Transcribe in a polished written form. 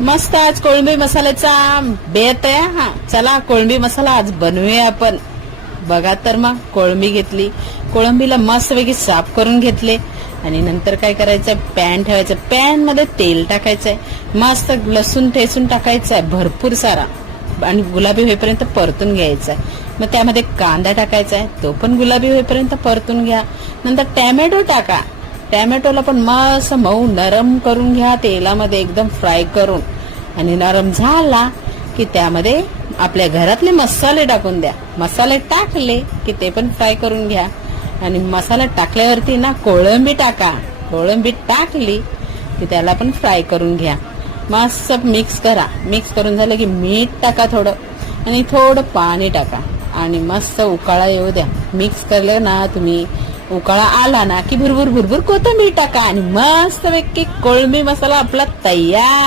मस्त आज कोळंबी मसाल्याचा बेत आहे हा. चला कोळंबी मसाला आज बनवूया आपण. बघा तर मग कोळंबी घेतली, कोळंबीला मस्तपैकी साफ करून घेतले आणि नंतर काय करायचंय, पॅन ठेवायचं, पॅन मध्ये तेल टाकायचंय, मस्त लसूण ठेचून टाकायचंय भरपूर सारा आणि गुलाबी होईपर्यंत परतून घ्यायचाय. मग त्यामध्ये कांदा टाकायचाय, तो पण गुलाबी होईपर्यंत परतून घ्या. नंतर टॅमॅटो टाका, टॅमॅटोला पण मस्त मऊ नरम करून घ्या तेलामध्ये एकदम फ्राय करून. आणि नरम झाला की त्यामध्ये आपल्या घरातले मसाले टाकून द्या. मसाले टाकले की ते पण फ्राय करून घ्या. आणि मसाला टाकल्यावरती ना कोळंबी टाका, कोळंबी टाकली की त्याला पण फ्राय करून घ्या. मस्त मिक्स करा. मिक्स करून झालं की मीठ टाका थोडं आणि थोडं पाणी टाका आणि मस्त उकाळा येऊ द्या. मिक्स करले ना तुम्ही, उकाळा आला ना की भुरभुर भुरभुर कोथिंबीर टाका आणि मस्त पैकी कोळंबी मसाला आपला तयार.